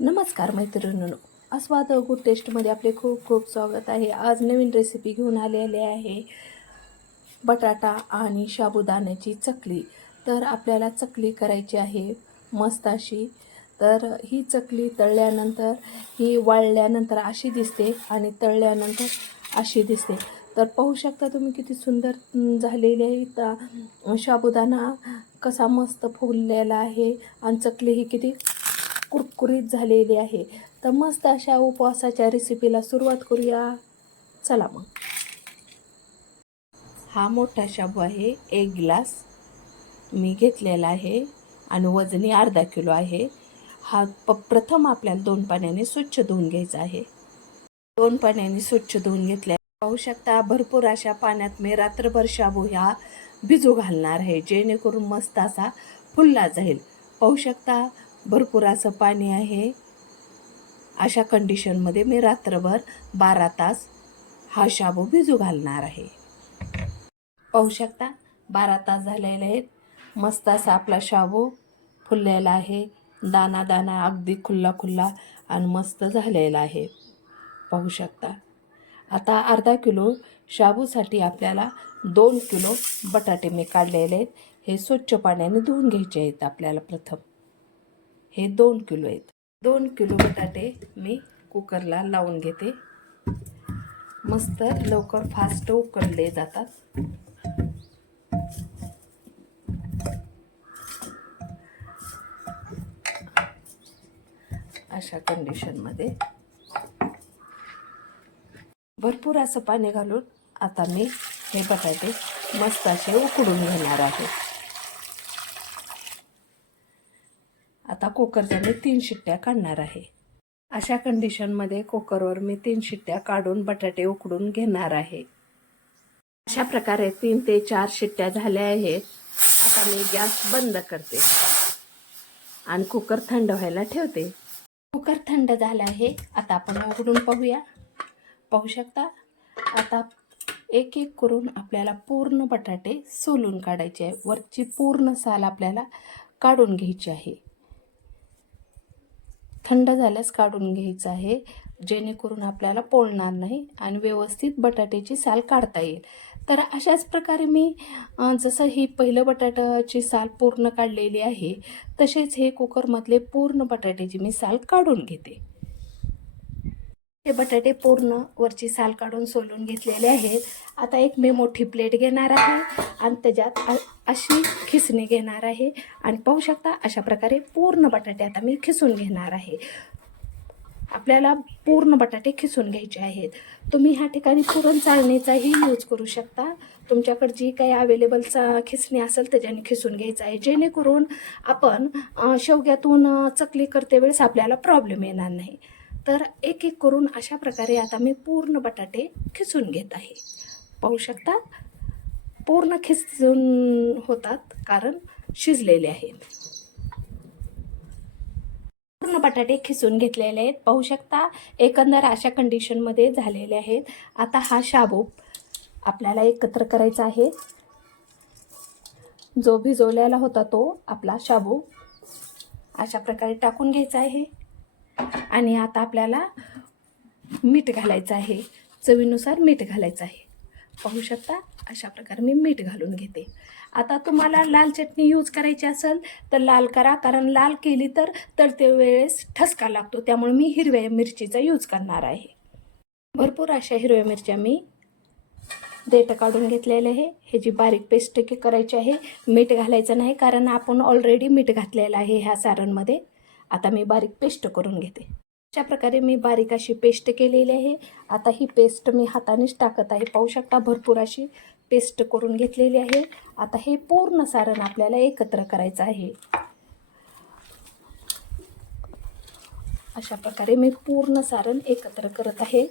नमस्कार मैत्रिणींनो. आस्वाद गुड टेस्टमध्ये आपले खूप खूप स्वागत आहे. आज नवीन रेसिपी घेऊन आलेले आहे बटाटा आणि साबुदाण्याची चकली. तर आपल्याला चकली करायची आहे मस्त अशी. तर ही चकली तळल्यानंतर ही वाळल्यानंतर अशी दिसते आणि तळल्यानंतर अशी दिसते. तर पाहू शकता तुम्ही किती सुंदर झालेली आहे. तर साबुदाणा कसा मस्त फुललेला आहे आणि चकली ही किती कुरकुरीत झालेली आहे. तर मस्त अशा उपवासाच्या रेसिपीला सुरुवात करूया. चला मग. हा मोठा शाबू आहे. एक ग्लास मी घेतलेला आहे आणि वजनी अर्धा किलो आहे. हा प प्रथम आपल्याला दोन पाण्याने स्वच्छ धुवून घ्यायचा आहे. दोन पाण्याने स्वच्छ धुवून घेतल्या पाहू शकता भरपूर अशा पाण्यात मी रात्रभर शाबू ह्या भिजू घालणार आहे. जेणेकरून मस्त असा फुलला जाईल. पाहू शकता भरपूर असं पाणी आहे. अशा कंडिशनमध्ये मी रात्रभर बारा तास हा शाबू भिजू घालणार आहे. पाहू शकता बारा तास झालेले आहेत. मस्त असा आपला शाबू फुललेला आहे. दाना दाना अगदी खुल्ला खुल्ला आणि मस्त झालेला आहे. पाहू शकता. आता अर्धा किलो शाबूसाठी आपल्याला दोन किलो बटाटे मी काढलेले आहेत. हे स्वच्छ पाण्याने धुवून घ्यायचे आहेत आपल्याला प्रथम. हे दोन किलो आहेत. दोन किलो बटाटे मी कुकरला लावून घेते. मस्त लवकर फास्ट उकडले जातात. अशा कंडिशनमध्ये भरपूर असं पाणी घालून आता मी हे बटाटे मस्त असे उकडून घेणार आहे. आता कुकरच्या मी तीन शिट्ट्या काढणार आहे. अशा कंडिशनमध्ये कुकरवर मी तीन शिट्ट्या काढून बटाटे उकडून घेणार आहे. अशा प्रकारे तीन ते चार शिट्ट्या झाल्या आहेत. आता मी गॅस बंद करते. आणि कुकर थंड व्हायला ठेवते. कुकर थंड झाला आहे. आता आपण उघडून पाहूया. पाहू शकता? आता एक एक करून आपल्याला पूर्ण बटाटे सोलून काढायचे आहे. वरची पूर्ण साल आपल्याला काढून घ्यायची आहे. थंड झाल्यास काढून घ्यायचं आहे. जेणेकरून आपल्याला पोळणार नाही आणि व्यवस्थित बटाट्याची साल काढता येईल. तर अशाच प्रकारे मी जसं ही पहिलं बटाट्याची साल पूर्ण काढलेली आहे तसेच हे कुकरमधले पूर्ण बटाट्याची मी साल काढून घेते. हे बटाटे पूर्ण वरची साल काढून सोलून घेतलेले आहेत. आता एक मी मोठी प्लेट घेणार आहे आणि त्याच्यात अशी खिसणी घेणार आहे. आणि पाहू शकता अशा प्रकारे पूर्ण बटाटे आता मी खिसून घेणार आहे. आपल्याला पूर्ण बटाटे खिसून घ्यायचे आहेत. तुम्ही ह्या ठिकाणी पुरण चाळणीचाही यूज करू शकता. तुमच्याकडे जी काही अवेलेबलचा खिसणी असेल त्याच्याने खिसून घ्यायचं आहे. जेणेकरून आपण शेवग्यातून चकली करते वेळेस आपल्याला प्रॉब्लेम येणार नाही. तर एक एक करून अशा प्रकारे आता मी पूर्ण बटाटे खिसून घेत आहे. पाहू शकता पूर्ण खिसून होतात कारण शिजलेले आहेत. पूर्ण बटाटे खिसून घेतलेले आहेत. पाहू शकता एकंदर अशा कंडिशनमध्ये झालेले आहेत. आता हा शाबू आपल्याला एकत्र करायचा आहे. जो भिजवलेला होता तो आपला शाबू अशा प्रकारे टाकून घ्यायचा आहे. आणि आता आपल्याला मीठ घालायचं आहे. चवीनुसार मीठ घालायचं आहे. पाहू शकता अशा प्रकारे मी मीठ घालून घेते. आता तुम्हाला लाल चटणी यूज करायची असेल तर लाल करा. कारण लाल केली तर तर ते वेळेस ठसका लागतो. त्यामुळे मी हिरव्या मिरचीचा यूज करणार आहे. भरपूर अशा हिरव्या मिरच्या मी देठ काढून घेतलेलं आहे. ह्याची बारीक पेस्ट करायची आहे मीठ घालायचं नाही. कारण आपण ऑलरेडी मीठ घातलेलं आहे ह्या सारणमध्ये. आता मी बारीक पेस्ट करून घेते. अशा प्रकारे मी बारीक अशी पेस्ट केलेली आहे. आता ही पेस्ट मी हातानेच टाकत आहे. पाहू शकता भरपूर अशी पेस्ट करून घेतलेली आहे. आता हे पूर्ण सारण आपल्याला एकत्र करायचं आहे. अशा प्रकारे मी पूर्ण सारण एकत्र करत आहे.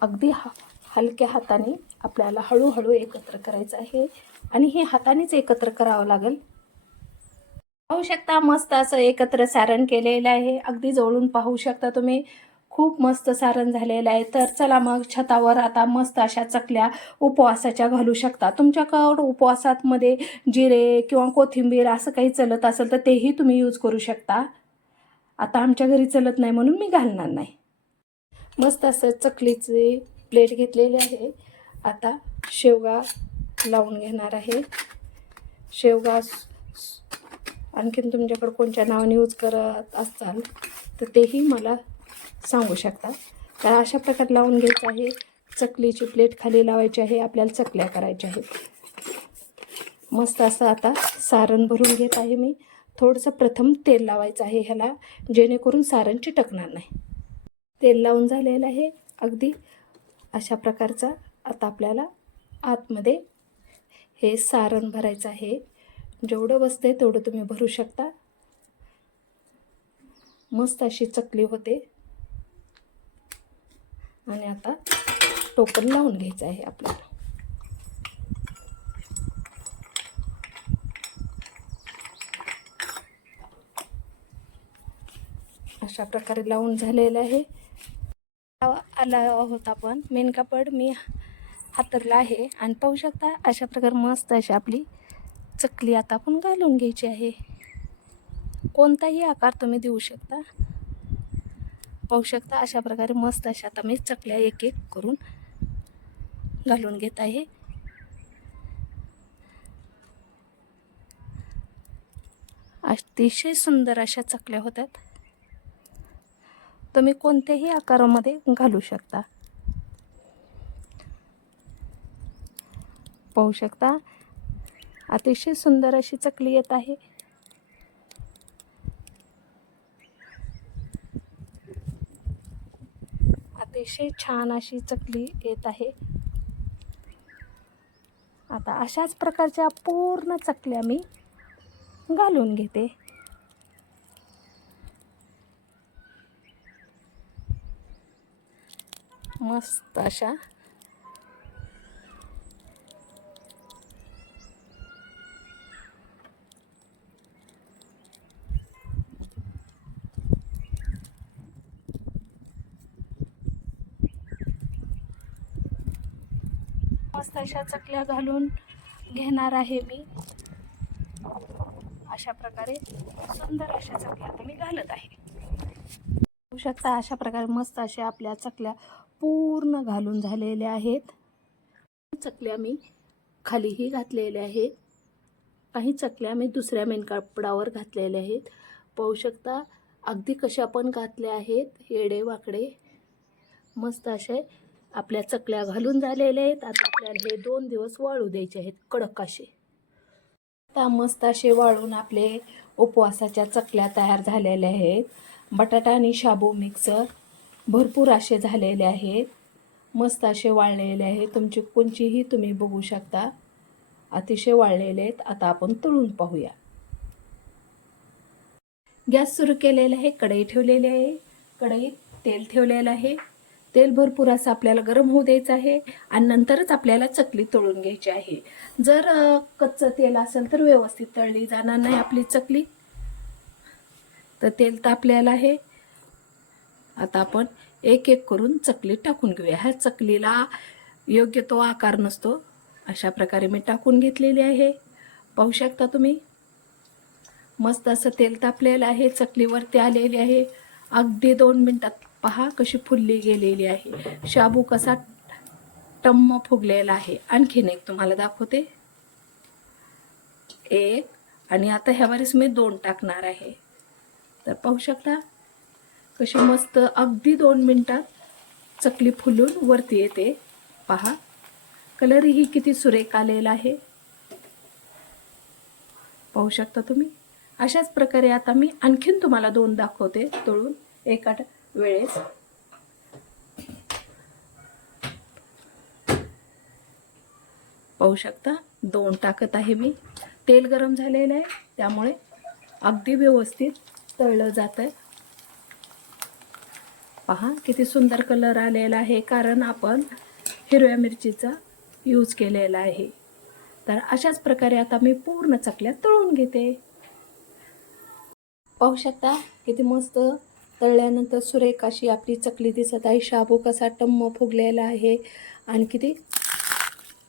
अगदी हा हलक्या हाताने आपल्याला हळूहळू एकत्र करायचं आहे. आणि हे हातानेच एकत्र करावं लागेल. पाहू शकता मस्त असं एकत्र सारण केलेलं आहे. अगदी जवळून पाहू शकता तुम्ही. खूप मस्त सारण झालेलं आहे. तर चला मग छतावर आता मस्त अशा चकल्या उपवासाच्या घालू शकता. तुमच्याकडं उपवासातमध्ये जिरे किंवा कोथिंबीर असं काही चलत असेल तर तेही तुम्ही यूज करू शकता. आता आमच्या घरी चलत नाही म्हणून मी घालणार नाही. मस्त असं चकलीचे प्लेट घेतलेली आहे. आता शेवगा लावून घेणार आहे. शेवगा आणखीन तुमच्याकडं कोणत्या नावाने यूज करत असाल तर तेही मला सांगू शकता. तर अशा प्रकारे लावून घ्यायचं आहे. चकलीची प्लेट खाली लावायची आहे. आपल्याला चकल्या करायच्या आहेत. मस्त असं आता सारण भरून घेत आहे मी. थोडंसं प्रथम तेल लावायचं आहे ह्याला जेणेकरून सारण चिटकणार नाही. तेल लावून झालेलं आहे. अगदी अशा प्रकारचा आता आपल्याला आतमध्ये हे सारण भरायचं आहे. जेवढं बसते तेवढं तुम्ही भरू शकता. मस्त अशी चकली होते. आणि आता टोपण लावून घ्यायचं आहे आपल्याला. अशा प्रकारे लावून झालेलं आहे. आला आहोत आपण. मेन कापड मी हातरला आहे. आणि पाहू शकता अशा प्रकारे मस्त अशी आपली चकली आता आपण घालून घ्यायची आहे. कोणताही आकार तुम्ही देऊ शकता. पाहू शकता अशा प्रकारे मस्त अशा आता मी चकल्या एक एक करून घालून घेत आहे. अतिशय सुंदर अशा चकल्या होतात तुम्ही कोणत्याही आकारामध्ये घालू शकता. पाहू शकता अतिशय सुंदर अशी चकली येत आहे. अतिशय छान अशी चकली येत आहे. आता अशाच प्रकारच्या पूर्ण चकल्या मी घालून घेते. मस्त अशा मस्त अशा चकल्या घालून घेणार आहे मी. अशा प्रकारे सुंदर अशा चकल्या आता मी घालत आहे. पाहू शकता अशा प्रकारे मस्त अशा आपल्या चकल्या पूर्ण घालून झालेल्या आहेत. चकल्या मी खालीही घातलेल्या आहेत. काही चकल्या मी दुसऱ्या मेन कापडावर घातलेल्या आहेत. पाहू शकता अगदी कशा पण घातल्या आहेत येडे वाकडे. मस्त असे आपल्या चकल्या घालून झालेल्या आहेत. आता आपल्याला हे दोन दिवस वाळू द्यायचे आहेत कडक असे आता मस्त असे वाळून आपले उपवासाच्या चकल्या तयार झालेल्या आहेत. बटाटा आणि शाबू मिक्सर भरपूर असे झालेले आहेत. मस्त असे वाळलेले आहेत. तुमची कोणचीही तुम्ही बघू शकता. अतिशय वाळलेले आहेत. आता आपण तळून पाहूया. गॅस सुरू केलेला आहे. कढई ठेवलेली आहे. कढईत तेल ठेवलेलं आहे. तेल भरपूर असं आपल्याला गरम होऊ द्यायचं आहे आणि नंतरच आपल्याला चकली तळून घ्यायची आहे. जर कच्चं तेल असेल तर व्यवस्थित तळली जाणार नाही आपली चकली. तर तेल तापलेलं आहे. आता आपण एक एक करून चकली टाकून घेऊया. ह्या चकलीला योग्य तो आकार नसतो. अशा प्रकारे मी टाकून घेतलेली आहे. पाहू शकता तुम्ही? मस्त असं तेल तापलेलं आहे. चकलीवरती आलेली आहे. अगदी दोन मिनटात पहा कशी फुलली गेलेली आहे. शाबू कसा टम्म फुगलेला आहे. आणखीन एक तुम्हाला दाखवते. एक आणि आता ह्यावरच मी दोन टाकणार आहे. तर पाहू शकता कशी मस्त अगदी दोन मिनटात चकली फुलून वरती येते. पहा कलरही किती सुरेख आलेला आहे. पाहू शकता तुम्ही? अशाच प्रकारे आता मी आणखीन तुम्हाला दोन दाखवते तळून एका वेळेस. पाहू शकता दोन टाकत आहे मी. तेल गरम झालेलं आहे त्यामुळे अगदी व्यवस्थित तळलं जात आहे पहा किती सुंदर कलर आलेला आहे कारण आपण हिरव्या मिरचीचा यूज केलेला आहे. तर अशाच प्रकारे आता मी पूर्ण चकल्या तळून घेते. पाहू शकता किती मस्त तळल्यानंतर सुरेख अशी आपली चकली दिसत आहे शाबू कसा टम्म फुगलेला आहे. आणि किती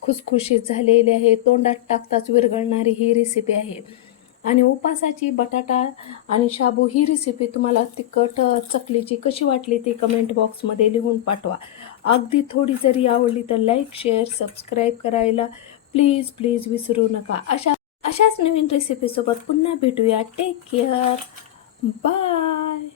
खुसखुशीत झालेली आहे. तोंडात टाकताच विरघळणारी ही रेसिपी आहे. आणि उपासाची बटाटा आणि शाबू ही रेसिपी तुम्हाला तिखट चकलीची कशी वाटली ती कमेंट बॉक्समध्ये लिहून पाठवा. अगदी थोडी जरी आवडली तर लाईक शेअर सबस्क्राईब करायला प्लीज प्लीज विसरू नका. अशा अशाच नवीन रेसिपीसोबत पुन्हा भेटूया. Take care bye